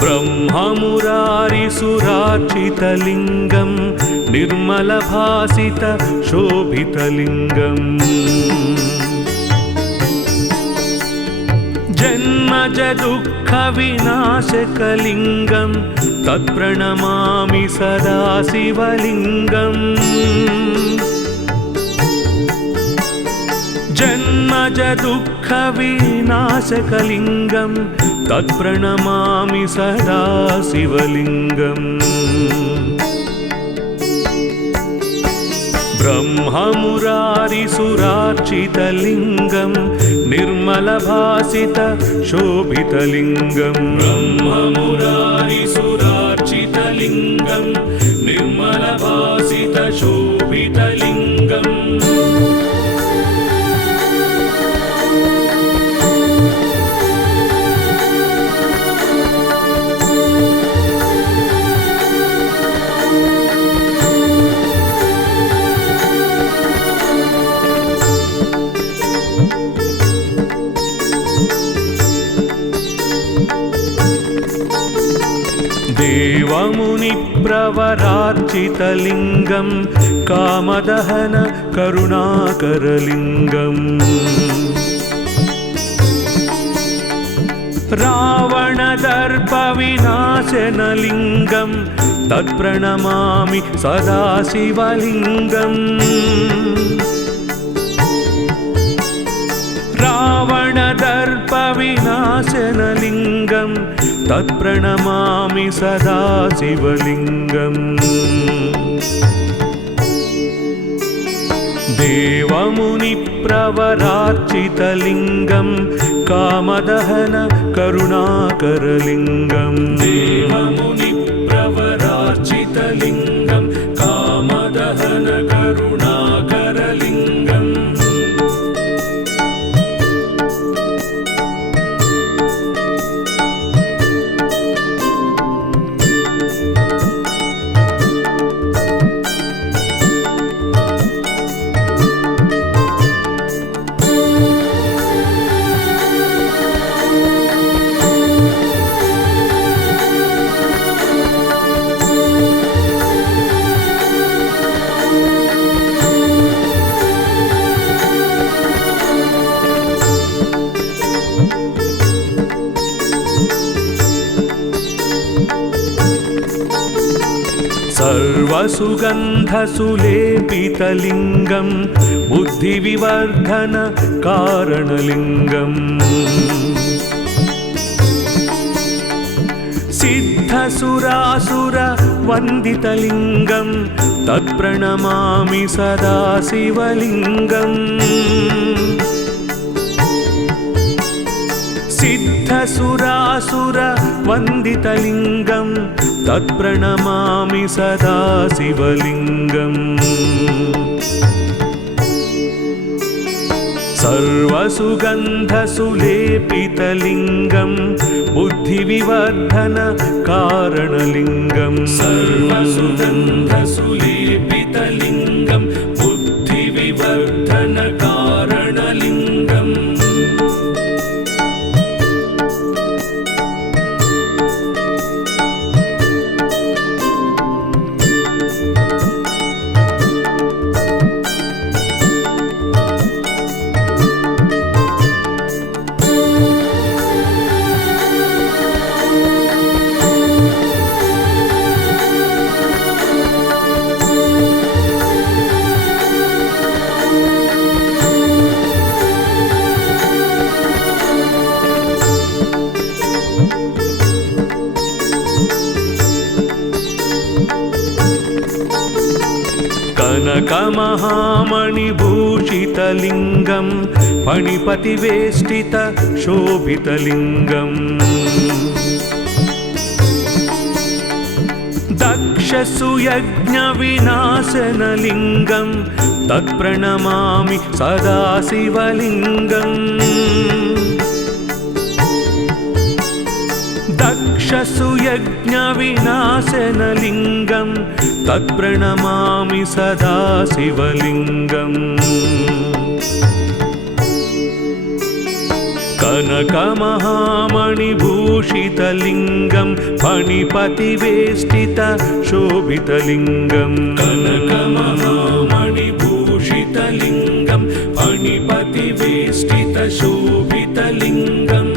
ब्रह्ममुरारिसुरार्चितलिङ्गं निर्मलभासितशोभितलिङ्गम् जन्मजदुःखविनाशकलिङ्गं तत्प्रणमामि सदा शिवलिङ्गम् जन्मजदुःखविनाशकलिङ्गं तत्प्रणमामि सदा शिवलिङ्गम् ब्रह्ममुरारिसुरार्चितलिङ्गं निर्मलभासितशोभितलिङ्गम् ब्रह्ममुरारिसुरार्चितलिङ्गं निर्मलभासितशोभितलिङ्गम् देवमुनिप्रवरार्चितलिङ्गं कामदहन करुणाकरलिङ्गम् रावणदर्पविनाशनलिङ्गं तत्प्रणमामि सदा शिवलिङ्गम् रावणदर्पविनाशनलिङ्गं तत्प्रणमामि सदा शिवलिङ्गम् देवमुनिप्रवरार्चितलिङ्गं कामदहन करुणाकरलिङ्गम् देवमुनिप्रवरार्चितलिङ्गं कामदहन करुणाकरलिङ्गम् सर्वसुगन्धसुलेपितलिङ्गं बुद्धिविवर्धनकारणलिङ्गम् सिद्धसुरासुरवन्दितलिङ्गं तत्प्रणमामि सदा शिवलिङ्गम् सिद्धसुरासुरवन्दितलिङ्गं तत्प्रणमामि सदा शिवलिङ्गम् सर्वसुगन्धसुलेपितलिङ्गं बुद्धिविवर्धनकारणलिङ्गम् सर्वसुगन्धसुलेपितलिङ्गं बुद्धिविवर्धनकारणलिङ्गम् कनकमहामणिभूषितलिङ्गं फणिपतिवेष्टितशोभितलिङ्गम् दक्षसुयज्ञविनाशनलिङ्गं तत्प्रणमामि सदा शिवलिङ्गम् दक्षसुयज्ञविनाशनलिङ्गं तत्प्रणमामि सदा शिवलिङ्गम् कनकमहामणिभूषितलिङ्गं कनकमणिभूषितलिङ्गं फणिपतिवेष्टितशोभितलिङ्गं कनकमणिभूषितलिङ्गं फणिपतिवेष्टितशोभितलिङ्गम्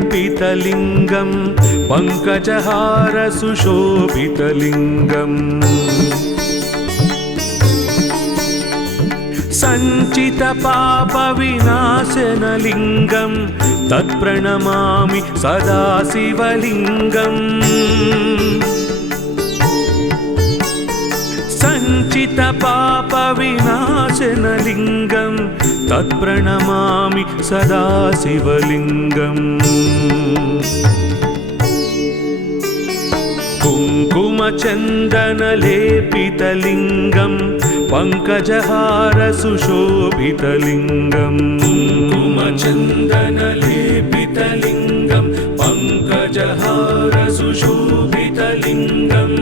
कुङ्कुमचन्दनलेपितलिङ्गं पङ्कजहारसुशोभितलिङ्गम् सञ्चितपापविनाशनलिङ्गं तत्प्रणमामि सदा शिवलिङ्गम् सञ्चितपापविनाशनलिङ्गं तत्प्रणमामि सदा शिवलिङ्गम् कुङ्कुमचन्दनलेपितलिङ्गं पङ्कजहारसुशोभितलिङ्गं कुङ्कुमचन्दनलेपितलिङ्गं पङ्कजहारसुशोभितलिङ्गम्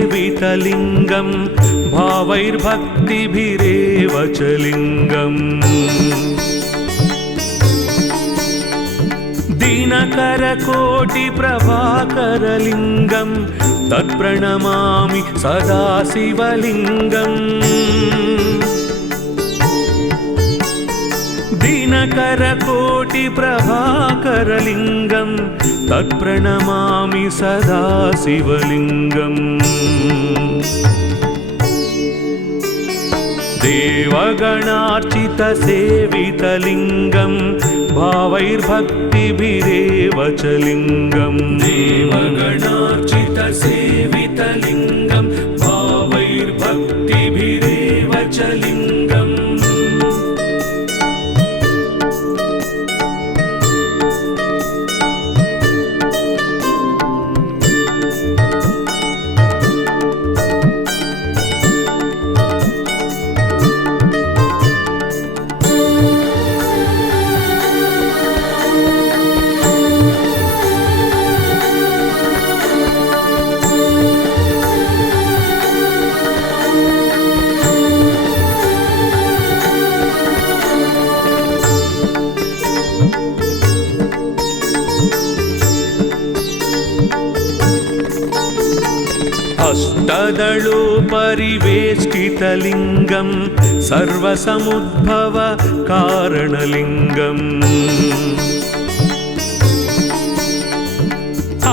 देवगणार्चितसेवितलिङ्गं भावैर्भक्तिभिरेव च लिङ्गम् दिनकरकोटिप्रभाकरलिङ्गं तत्प्रणमामि सदा शिवलिङ्गम् दिनकरकोटिप्रभाकरलिङ्गं तत्प्रणमामि सदा शिवलिङ्गम् देवगणार्चितसेवितलिङ्गं भावैर्भक्तिभिरेव च लिङ्गम् देवगणार्चितसेवितलिङ्गं भावैर्भक्तिभिरेव च लिङ्गम् अष्टदलोपरिवेष्टितलिङ्गं सर्वसमुद्भवकारणलिङ्गम्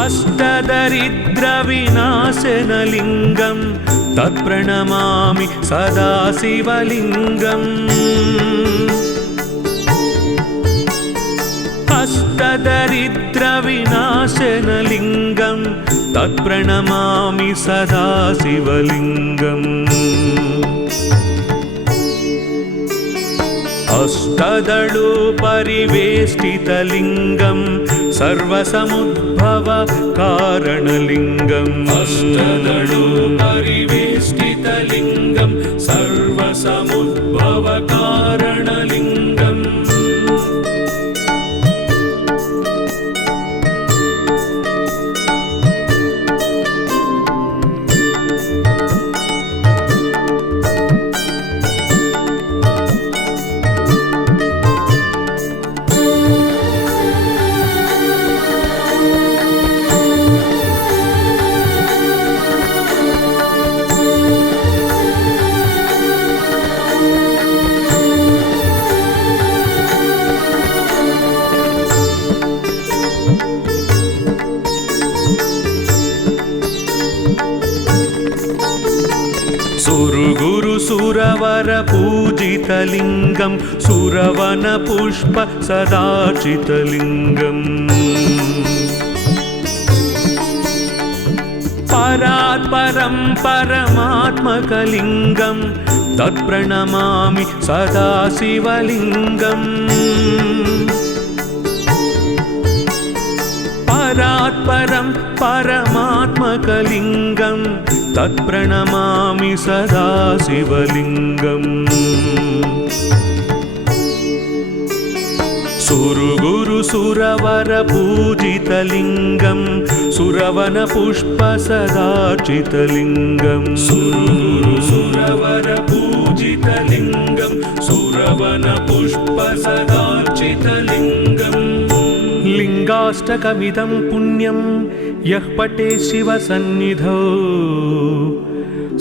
अष्टदरिद्रविनाशनलिङ्गं तत्प्रणमामि सदा शिवलिङ्गम् अष्टदरिद्रविनाशनलिङ्गं तत्प्रणमामि सदा शिवलिङ्गम् अष्टदलोपरिवेष्टितलिङ्गं सर्वसमुद्भवकारणलिङ्गम् अष्टदलोपरिवेष्टितलिङ्गं सर्वसमुद्भवकारणलिङ्गम् सुरवरपूजितलिङ्गं सुरवनपुष्प सदार्चितलिङ्गम् परात्परं परमात्मकलिङ्गं तत्प्रणमामि सदा शिवलिङ्गम् परात्परं परमात्मकलिङ्गं तत्प्रणमामि सदा शिवलिङ्गम् सुरगुरु सुरवरपूजितलिङ्गं सुरवनपुष्प सदार्चितलिङ्गं सुरगुरु सुरवरपूजितलिङ्गं सुरवनपुष्प सदार्चितलिङ्गम् लिङ्गाष्टकमिदं पुण्यं यः पठे शिवसन्निधौ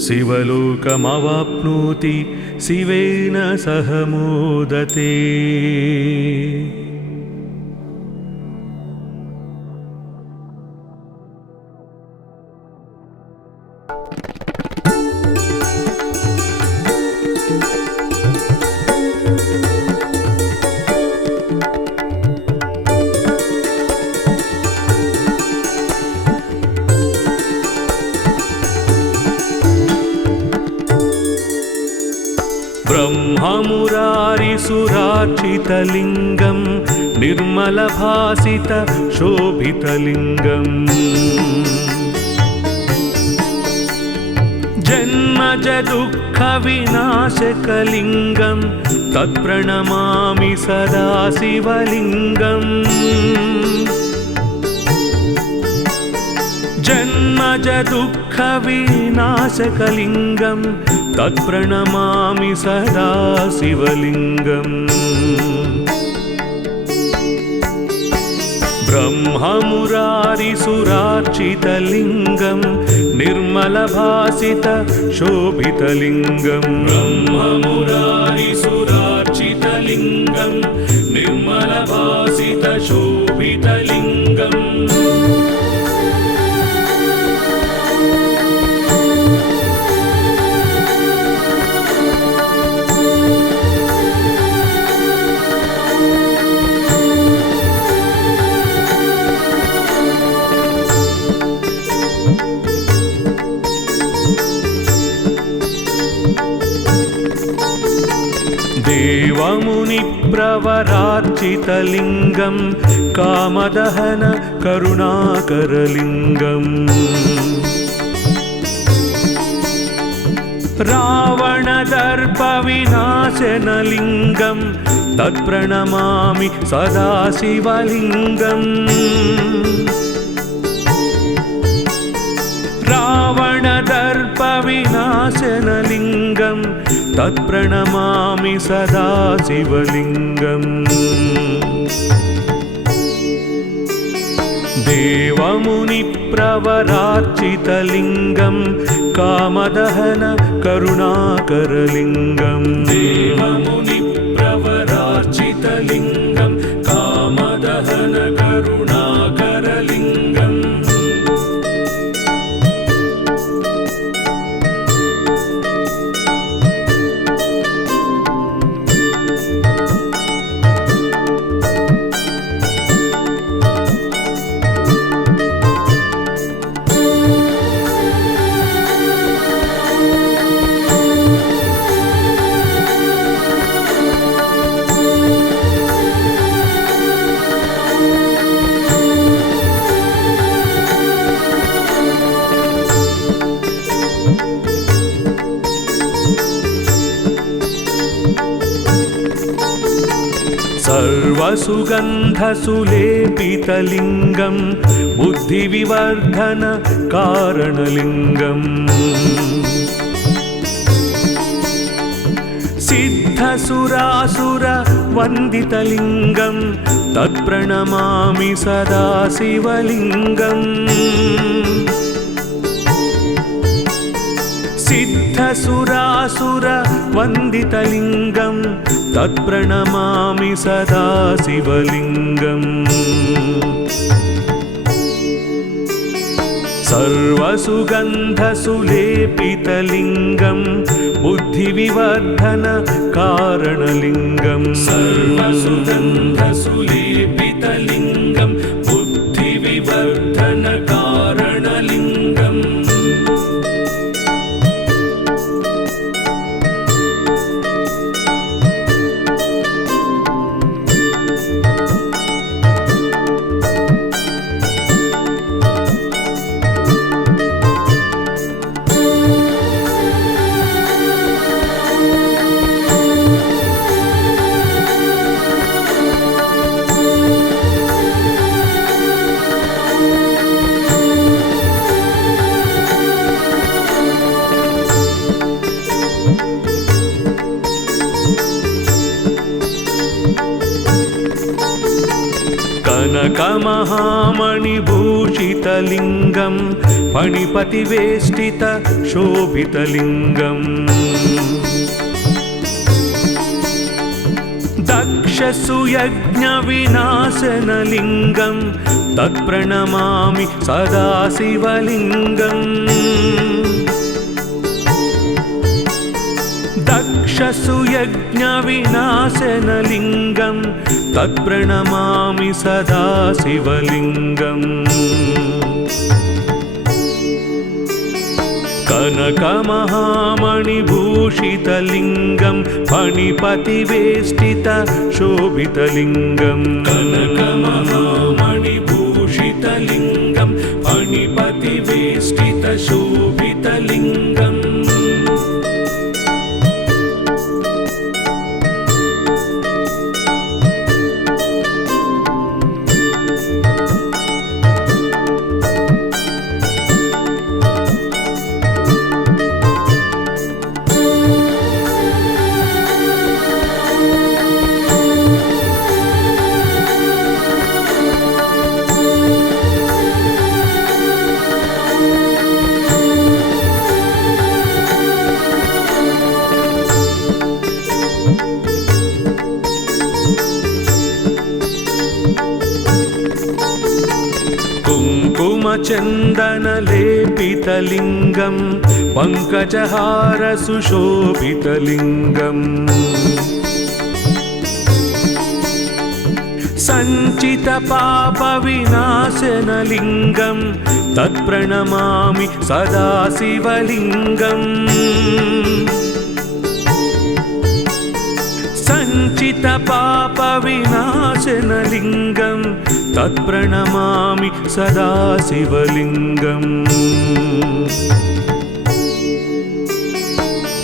शिवलोकमवाप्नोति शिवेन सह मोदते। ब्रह्ममुरारिसुरार्चितलिङ्गं निर्मलभासित शोभितलिङ्गम् जन्मजदुःखविनाशकलिङ्गं तत्प्रणमामि सदा शिवलिङ्गम् जन्मजदुःखविनाशकलिङ्गं तत्प्रणमामि सदा शिवलिङ्गम् ब्रह्ममुरारिसुरार्चितलिङ्गं निर्मलभासित शोभितलिङ्गम् ब्रह्ममुरारिसुरार्चितलिङ्गं निर्मलभासित शोभितलिङ्गम् देवमुनिप्रवरार्चितलिङ्गं कामदहन करुणाकरलिङ्गम् रावणदर्पविनाशनलिङ्गं तत्प्रणमामि सदा शिवलिङ्गम् रावणदर्पविनाशनलिङ्गं तत्प्रणमामि सदा शिवलिङ्गम् देवमुनिप्रवरार्चितलिङ्गं कामदहन करुणाकरलिङ्गम् देवमुनिप्रवरार्चितलिङ्गं कामदहन करुणाकरलिङ्गम् सर्वसुगन्धसुलेपितलिङ्गं बुद्धिविवर्धन कारणलिङ्गम् सिद्धसुरासुरवन्दितलिङ्गं तत्प्रणमामि सदा शिवलिङ्गम् सिद्धसुरासुरवन्दितलिङ्गं तत्प्रणमामि सदा शिवलिङ्गम् सर्वसुगन्धसुलेपितलिङ्गं बुद्धिविवर्धन कारणलिङ्गं सर्वसुगन्धसुलेपितलिङ्गं बुद्धिविवर्धन कारणलिङ्गम् कनकमहामणिभूषितलिङ्गं फणिपतिवेष्टित शोभितलिङ्गम् दक्षसुयज्ञविनाशनलिङ्गं तत्प्रणमामि सदा शिवलिङ्गम् दक्षसुयज्ञविनाशनलिङ्गं तत्प्रणमामि सदा शिवलिङ्गम् कनकमहामणिभूषितलिङ्गं फणिपतिवेष्टित शोभितलिङ्गं कनकमहामणिभूषितलिङ्गं फणिपतिवेष्टित शोभितलिङ्गम् कुङ्कुमचन्दनलेपितलिङ्गं पङ्कजहार सुशोभितलिङ्गम् सञ्चितपापविनाशनलिङ्गं तत्प्रणमामि सदा शिवलिङ्गम् सञ्चितपापविनाशनलिङ्गं तत्प्रणमामि सदा शिवलिङ्गम्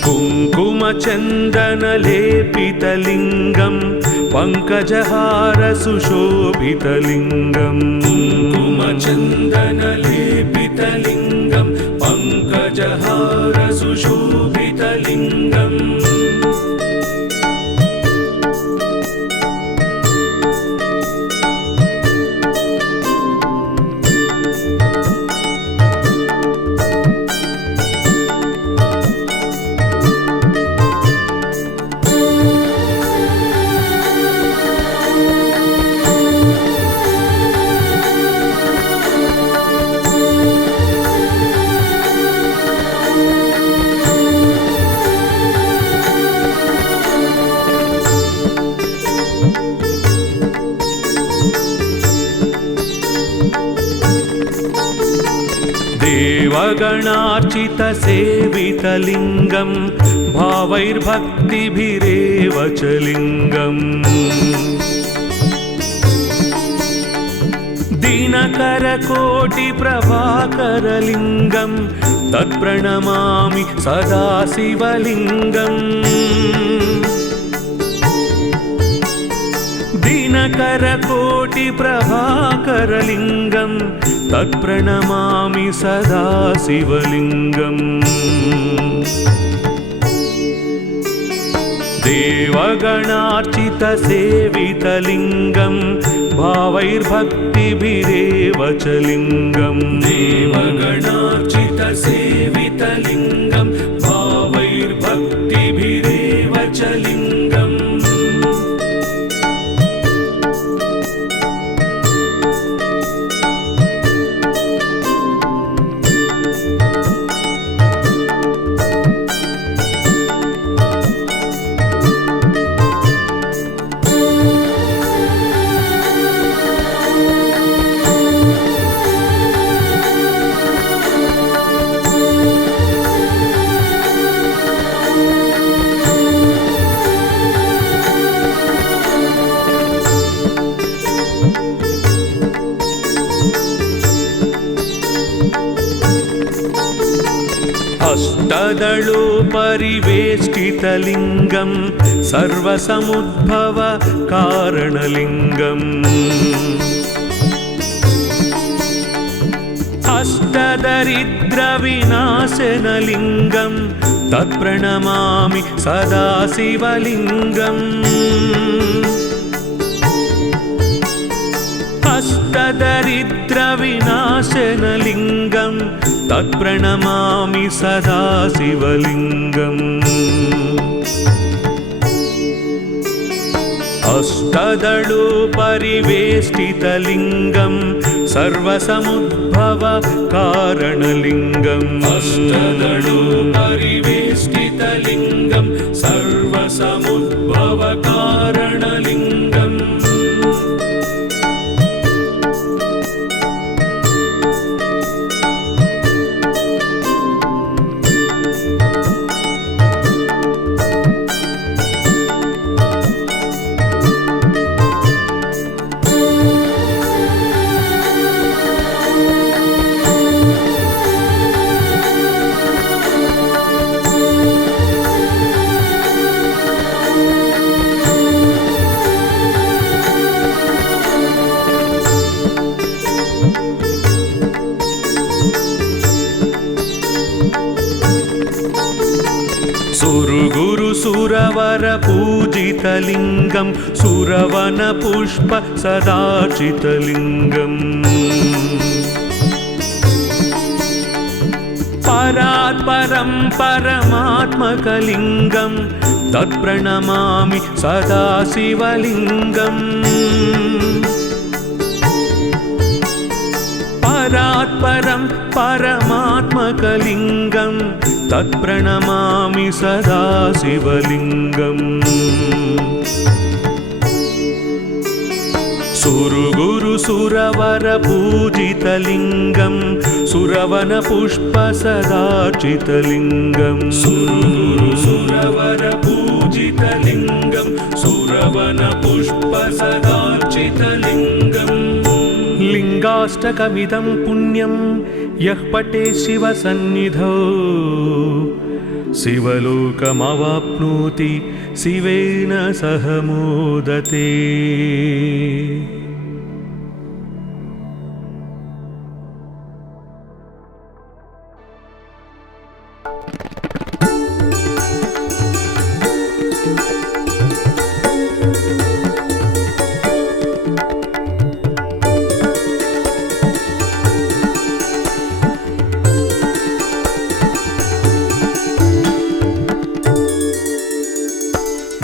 कुङ्कुमचन्दनलेपितलिङ्गं पङ्कजहार सुशोभितलिङ्गं कुङ्कुमचन्दनलेपितलिङ्गं पङ्कजहार सुशोभितलिङ्गम् देवगणार्चितसेवितलिङ्गं भावैर्भक्तिभिरेव च लिङ्गम् दिनकरकोटिप्रभाकरलिङ्गं तत्प्रणमामि सदा शिवलिङ्गम् दिनकरकोटिप्रभाकरलिङ्गं तत्प्रणमामि सदा शिवलिङ्गम् देवगणार्चितसेवितलिङ्गं भावैर्भक्तिभिरेव च लिङ्गम् देवगणार्चितसेवितलिङ्गं भावैर्भक्तिभिरेव च लिङ्गम् अष्टदलोपरिवेष्टितलिङ्गं सर्वसमुद्भव कारणलिङ्गम् अष्टदरिद्रविनाशनलिङ्गं तत्प्रणमामि सदा शिवलिङ्गम् अष्टदरिद्रविनाशनलिङ्गं तत्प्रणमामि सदा शिवलिङ्गम् अष्टदलोपरिवेष्टितलिङ्गं सर्वसमुद्भव कारणलिङ्गम् अष्टदलोपरिवेष्टितलिङ्गं सर्वसमुद्भव कारणलिङ्गम् सुरवर पूजितलिङ्गं सुरवन पुष्प सदार्चितलिङ्गम् परात्परं परमात्मकलिङ्गं तत्प्रणमामि सदा शिवलिङ्गम् परात्परं परमात्मकलिङ्गं तत्प्रणमामि सदा शिवलिङ्गम् सुरवर पूजितलिङ्गं सुरवन पुष्प सदार्चितलिङ्गं सुरवर पूजितलिङ्गं सुरवन पुष्प सदार्चितलिङ्गम् लिङ्गाष्टकमिदं पुण्यं यः पठे शिवसन्निधौ शिवलोकमवाप्नोति शिवेन सह मोदते।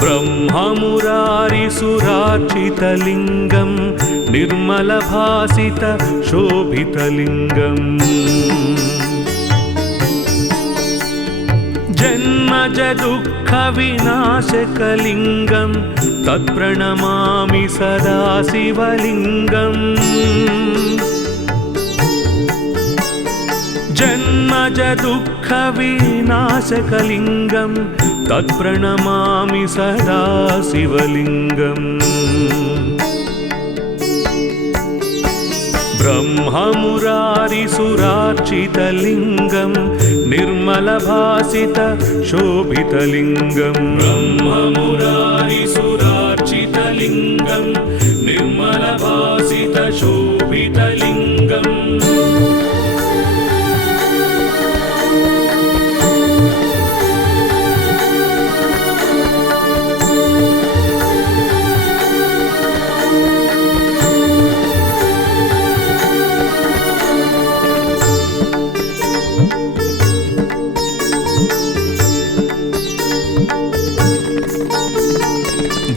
ब्रह्ममुरारिसुरार्चितलिङ्गं निर्मलभासित शोभितलिङ्गम् जन्मजदुःखविनाशकलिङ्गं तत्प्रणमामि सदा शिवलिङ्गम् जन्मजदुःखविनाशकलिङ्गं तत्प्रणमामि सदा शिवलिङ्गम् ब्रह्ममुरारिसुरार्चितलिङ्गं निर्मलभासित शोभितलिङ्गम् ब्रह्ममुरारिसुरार्चितलिङ्गं निर्मलभासित शोभितलिङ्गम्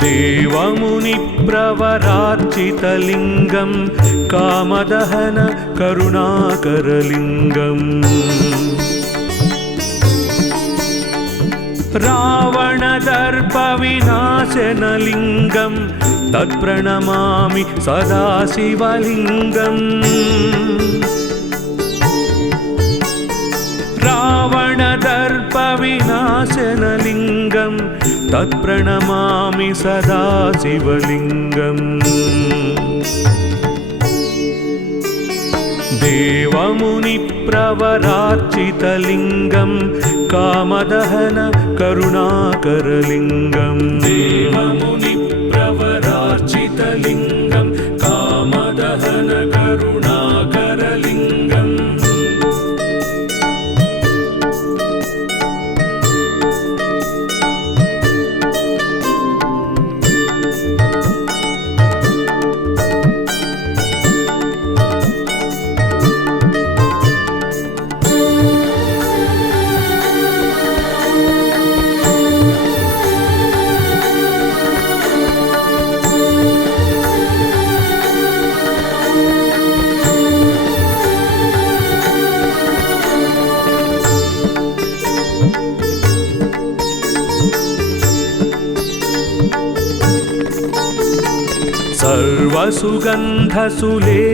देवमुनिप्रवरार्चितलिङ्गं कामदहन करुणाकरलिङ्गम् रावणदर्पविनाशनलिङ्गं तत्प्रणमामि सदा शिवलिङ्गम् रावणदर्पविनाशनलिङ्गं तत्प्रणमामि सदा शिवलिङ्गम् देवमुनिप्रवरार्चितलिङ्गं कामदहन करुणाकरलिङ्गं देवमुनिप्रवरार्चितलिङ्गं कामदहन करुणाकरलिङ्गम्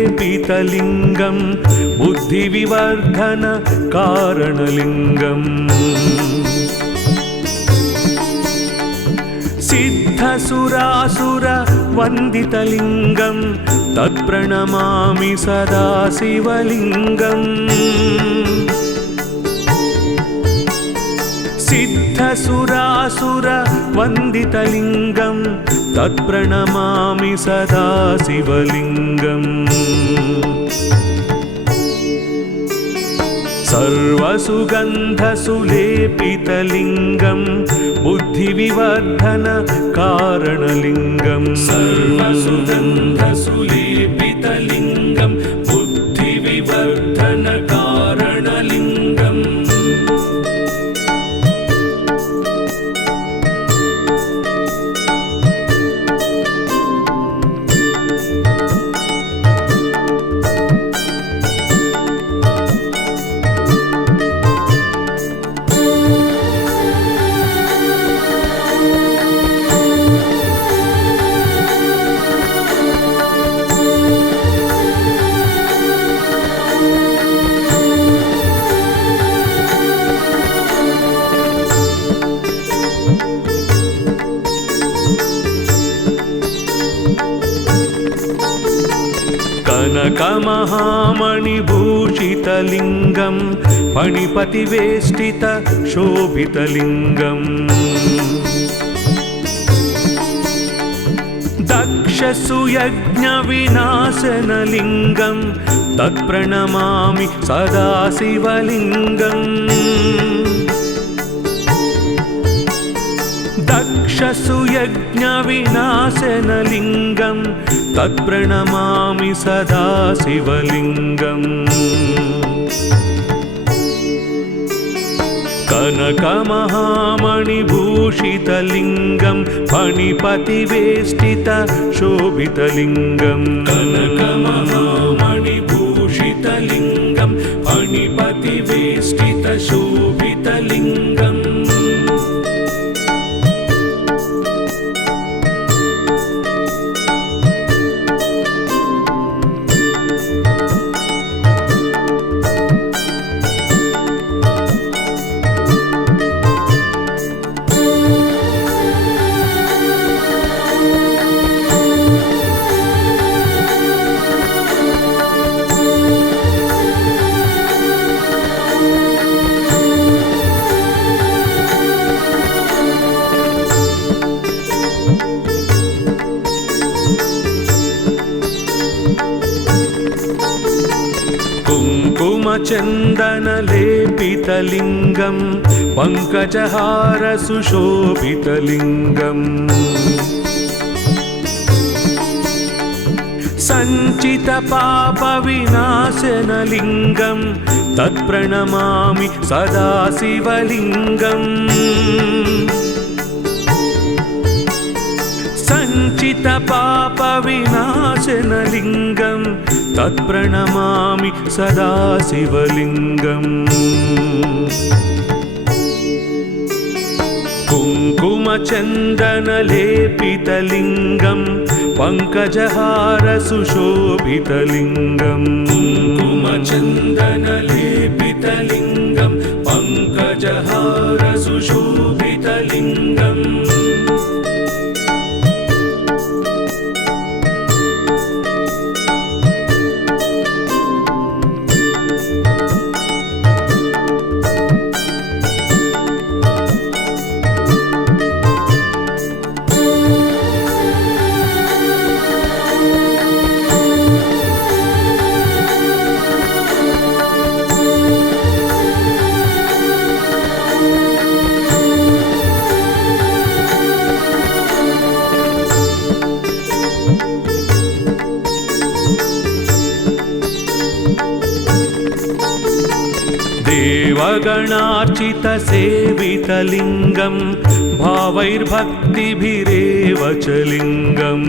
सर्वसुगन्धसुलेपितलिङ्गं बुद्धिविवर्धन कारणलिङ्गम् सिद्धसुरासुरवन्दितलिङ्गं तत्प्रणमामि सदा शिवलिङ्गम् सिद्धसुरासुरवन्दितलिङ्गं तत्प्रणमामि सदा शिवलिङ्गम् सर्वसुगन्धसुलेपितलिङ्गं बुद्धिविवर्धन कारणलिङ्गं सर्वसुगन्धसुलेपितलिङ्गं बुद्धिविवर्धन कारणलिङ्गम् कनकमहामणिभूषितलिङ्गं फणिपतिवेष्टितशोभितलिङ्गम् दक्षसुयज्ञविनाशनलिङ्गं तत्प्रणमामि सदा शिवलिङ्गम् दक्षसुयज्ञविनाशनलिङ्गं तत्प्रणमामि सदा शिवलिङ्गम् कनकमहामणिभूषितलिङ्गं फणिपतिवेष्टितशोभितलिङ्गं कनकमहामणिभूषितलिङ्गं फणिपतिवेष्टितशोभितलिङ्गम् कुङ्कुमचन्दनलेपितलिङ्गं पङ्कजहारसुशोभितलिङ्गम् सञ्चितपापविनाशनलिङ्गं तत्प्रणमामि सदा शिवलिङ्गम् सञ्चितपापविनाशनलिङ्गं तत्प्रणमामि सदा शिवलिङ्गम् कुङ्कुमचन्दनलेपितलिङ्गं पङ्कजहारसुशोभितलिङ्गं कुङ्कुमचन्दनलेपितलिङ्गं पङ्कजहारसुशोभितलिङ्गम् देवगणार्चितसेवितलिङ्गं भावैर्भक्तिभिरेव च लिङ्गम्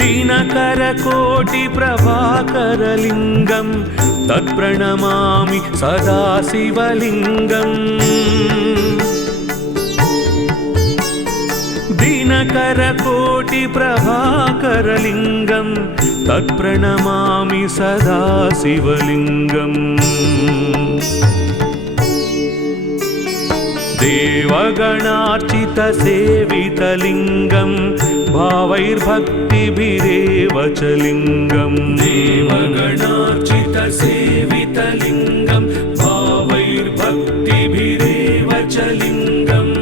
दिनकरकोटिप्रभाकरलिङ्गं तत्प्रणमामि सदा शिवलिङ्गम् दिनकरकोटिप्रभाकरलिङ्गं तत्प्रणमामि सदा शिवलिङ्गम् देवगणार्चितसेवितलिङ्गं भावैर्भक्तिभिरेव च लिङ्गम् देवगणार्चितसेवितलिङ्गं भावैर्भक्तिभिरेव च लिङ्गम्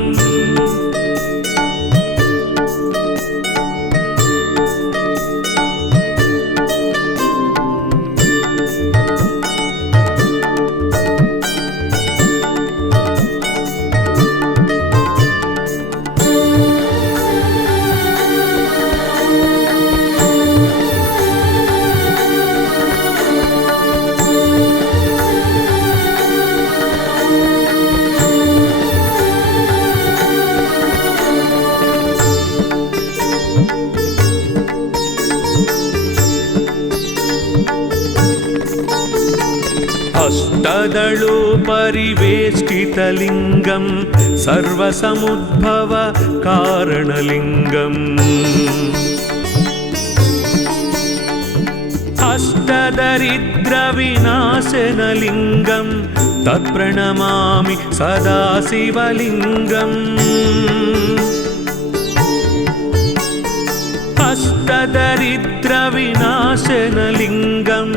अष्टदलोपरिवेष्टितलिङ्गं सर्वसमुद्भव कारणलिङ्गम् अष्टदरिद्रविनाशनलिङ्गं तत्प्रणमामि सदा शिवलिङ्गम् अष्टदरिद्रविनाशनलिङ्गं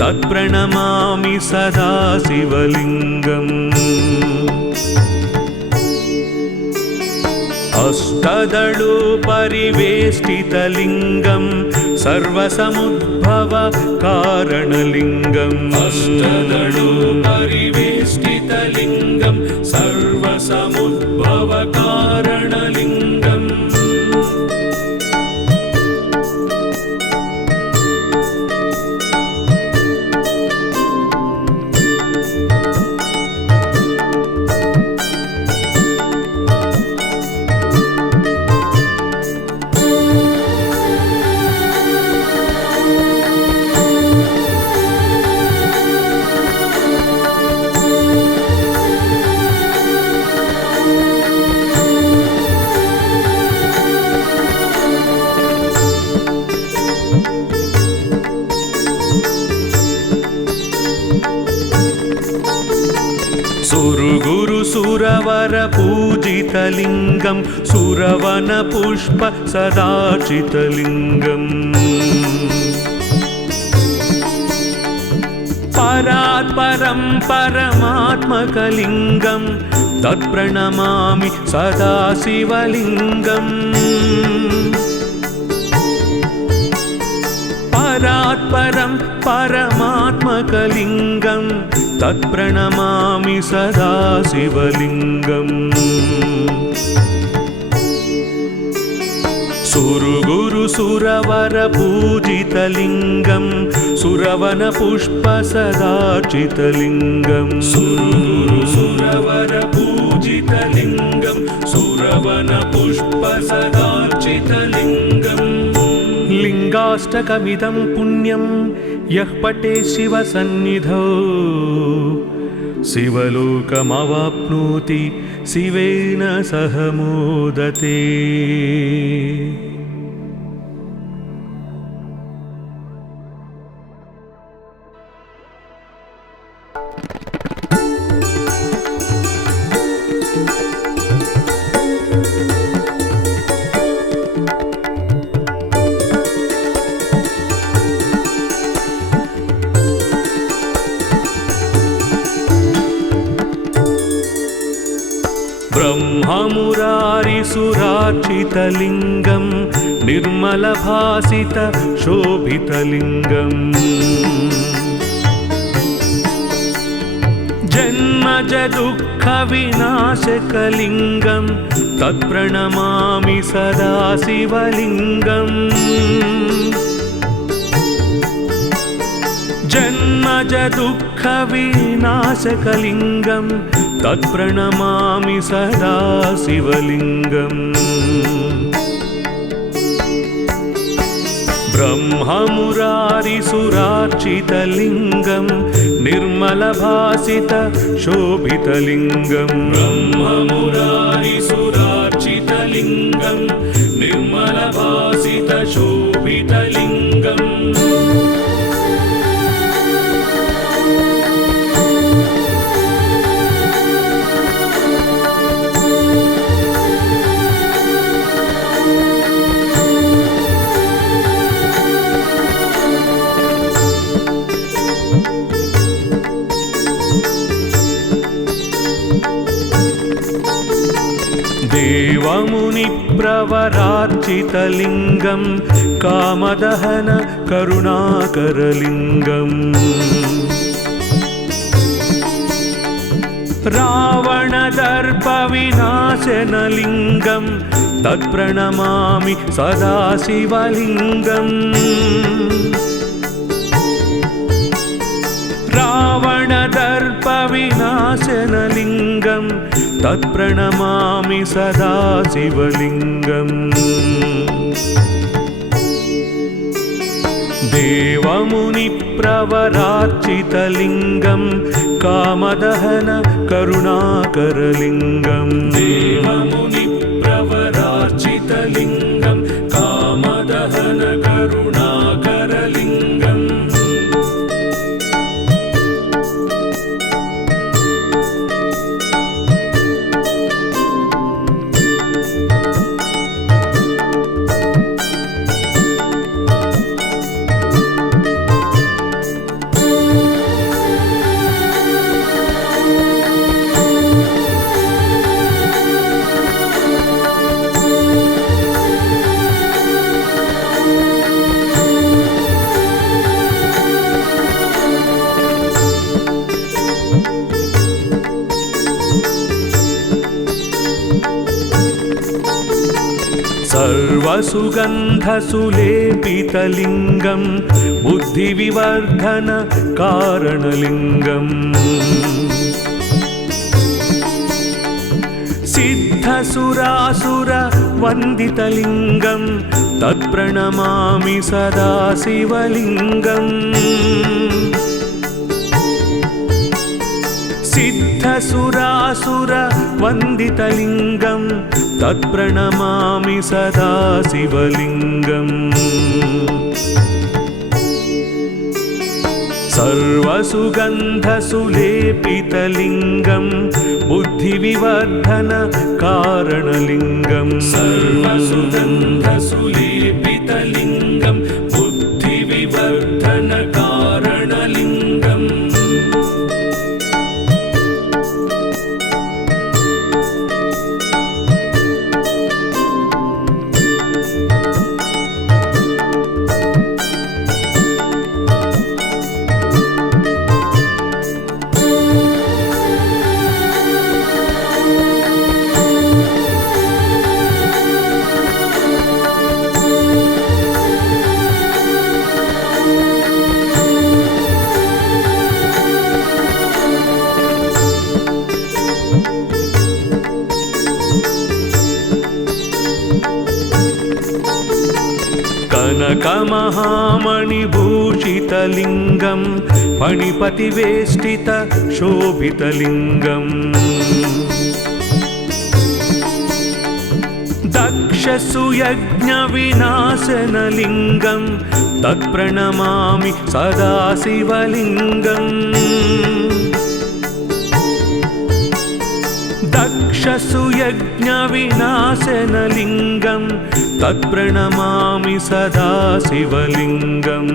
तत्प्रणमामि सदा शिवलिङ्गम् अष्टदलोपरिवेष्टितलिङ्गं सर्वसमुद्भव कारणलिङ्गम् अष्टदलोपरिवेष्टितलिङ्गं सर्वसमुद्भव कारणलिङ्गम् सुरवरपूजितलिङ्गं सुरवनपुष्प सदार्चितलिङ्गम् परात्परं परमात्मकलिङ्गं तत्प्रणमामि सदा शिवलिङ्गम् परात्परं परमात्मकलिङ्गं तत्प्रणमामि सदा शिवलिङ्गम् सुरवरपूजितलिङ्गं सुरवनपुष्प सदार्चितलिङ्गं सुरवरपूजितलिङ्गं सुरवनपुष्प सदार्चितलिङ्गम् लिङ्गाष्टकमिदं पुण्यं यः पठेत् शिवसन्निधौ शिवलोकमवाप्नोति शिवेन सह मोदते। ब्रह्ममुरारिसुरार्चितलिङ्गं निर्मलभासित शोभितलिङ्गम् जन्मज दुःखविनाशकलिङ्गं तत्प्रणमामि सदा शिवलिङ्गम् जन्मज दुःखविनाशकलिङ्गं तत्प्रणमामि सदा शिवलिङ्गम् ब्रह्ममुरारिसुरार्चितलिङ्गं निर्मलभासितशोभितलिङ्गं ब्रह्ममुरारिसुरार्चितलिङ्गं निर्मलभासितशोभितलिङ्गम् देवमुनिप्रवरार्चितलिङ्गं कामदहन करुणाकरलिङ्गम् रावणदर्पविनाशनलिङ्गं तत्प्रणमामि सदा शिवलिङ्गम् रावणदर्पविनाशनलिङ्गं तत्प्रणमामि सदा शिवलिङ्गम् देवमुनिप्रवरार्चितलिङ्गं कामदहन करुणाकरलिङ्गम् देवमुनिप्रवरार्चितलिङ्गं कामदहन करुणाकरलिङ्गम् सर्वसुगन्धसुलेपितलिङ्गं बुद्धिविवर्धन कारणलिङ्गम् सिद्धसुरासुरवन्दितलिङ्गं तत्प्रणमामि सदा शिवलिङ्गम् सिद्धसुरासुरवन्दितलिङ्गं तत्प्रणमामि सदा शिवलिङ्गम् सर्वसुगन्धसुलेपितलिङ्गं बुद्धिविवर्धन कारणलिङ्गं सर्वसुगन्धसुलेपितलिङ्गं बुद्धिविवर्धन कारणलिङ्गम् कनकमहामणिभूषितलिङ्गं फणिपतिवेष्टितशोभितलिङ्गम् दक्षसुयज्ञविनाशनलिङ्गं तत्प्रणमामि सदा शिवलिङ्गम् दक्षसुयज्ञविनाशनलिङ्गं तत्प्रणमामि सदा शिवलिङ्गम्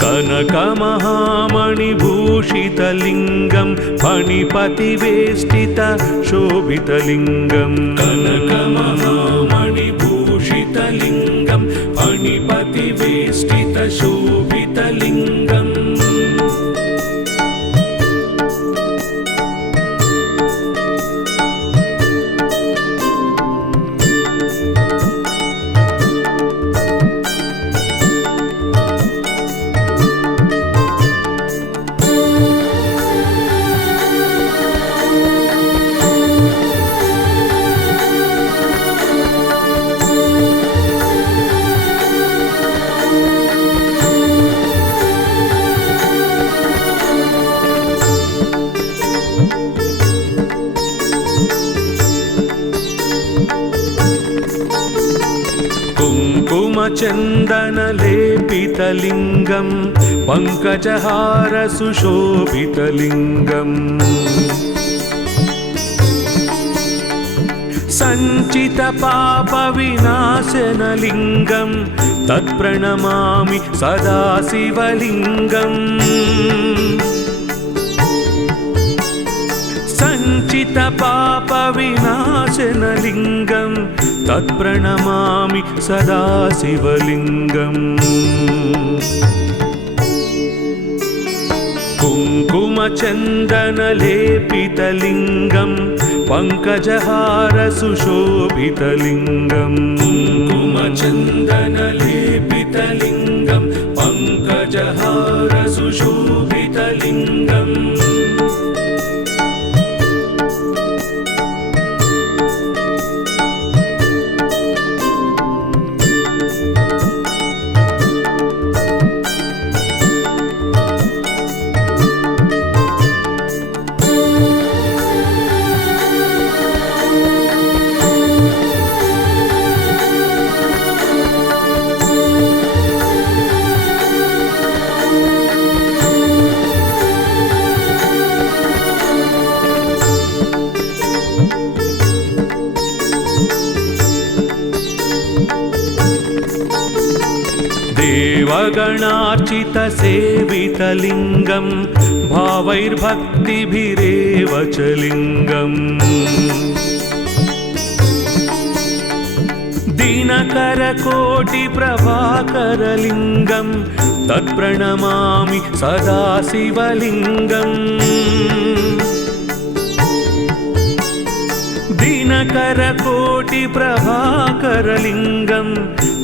कनकमहामणिभूषितलिङ्गं फणिपतिवेष्टितशोभितलिङ्गं कनकमहामणिभूषितलिङ्गं फणिपतिवेष्टितशोभितलिङ्गम् कुङ्कुमचन्दनलेपितलिङ्गं पङ्कजहार सुशोभितलिङ्गम् सञ्चितपापविनाशनलिङ्गं तत्प्रणमामि सदा शिवलिङ्गम् सञ्चितपापविनाशनलिङ्गं तत्प्रणमामि सदा शिवलिङ्गम् कुङ्कुमचन्दनलेपितलिङ्गं पङ्कजहार सुशोभितलिङ्गम् कुङ्कुमचन्दनलेपितलिङ्गं पङ्कजहार सुशोभितलिङ्गम् देवगणार्चितसेवितलिङ्गं भावैर्भक्तिभिरेव च लिङ्गम् दिनकरकोटिप्रभाकरलिङ्गं तत्प्रणमामि सदा शिवलिङ्गम् दिनकरकोटिप्रभाकरलिङ्गं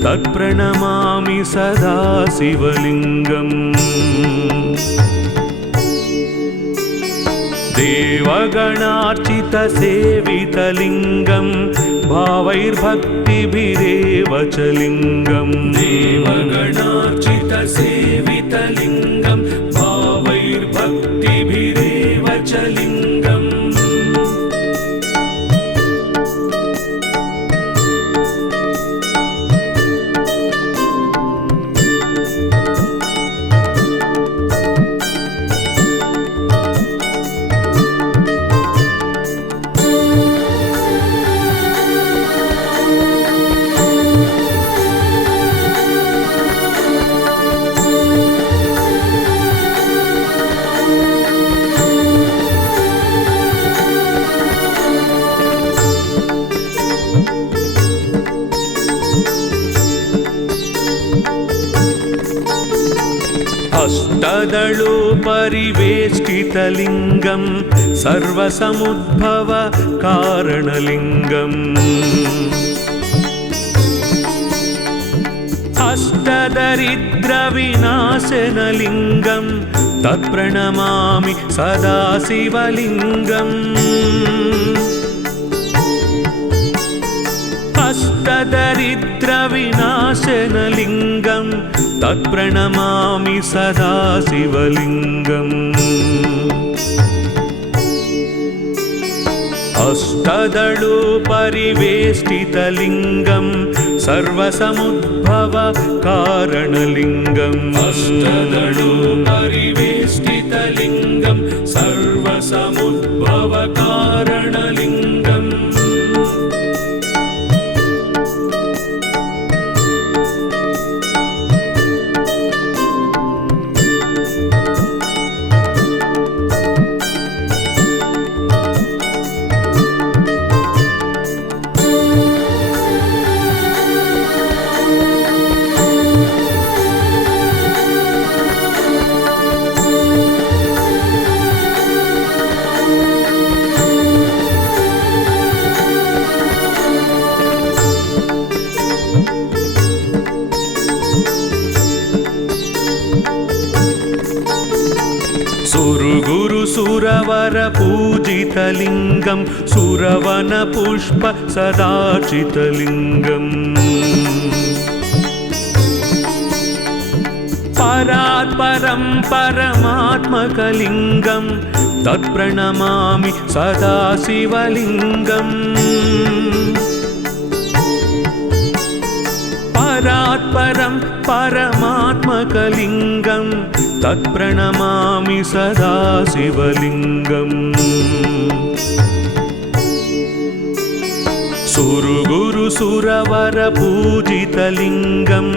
तत्प्रणमामि सदा शिवलिङ्गम् देवगणार्चितसेवितलिङ्गं भावैर्भक्तिभिरेव च लिङ्गम् देवगणार्चितसेवितलिङ्गं भावैर्भक्तिभिरेव च लिङ्गम् अष्टदलोपरिवेष्टितलिङ्गं सर्वसमुद्भव कारणलिङ्गम् अष्टदरिद्रविनाशनलिङ्गं तत्प्रणमामि सदा शिवलिङ्गम् अष्टदरिद्रविनाशनलिङ्गं तत्प्रणमामि सदा शिवलिङ्गम् अष्टदलोपरिवेष्टितलिङ्गं सर्वसमुद्भव कारणलिङ्गम् अष्टदलोपरिवेष्टितलिङ्गं सर्वसमुद्भव कारणलिङ्गम् सुरवरपूजितलिङ्गं सुरवनपुष्प सदाचितलिङ्गम् परात्परं परमात्मकलिङ्गं तत्प्रणमामि सदा शिवलिङ्गम् परात् स्वरात् परं परमात्मकलिङ्गं तत्प्रणमामि सदा शिवलिङ्गम् सुरगुरु सुरवर पूजितलिङ्गं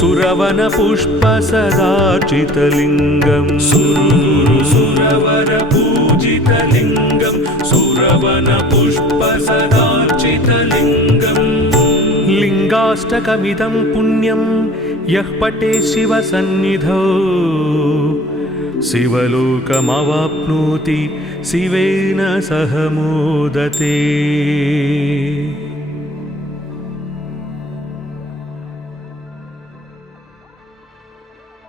सुरवन पुष्प सदार्चितलिङ्गं सुरगुरु सुरवर पूजितलिङ्गं सुरवन पुष्प सदार्चितलिङ्गम् लिङ्गाष्टकमिदं पुण्यं यः पठे शिवसन्निधौ शिवलोकमवाप्नोति शिवेन सह मोदते।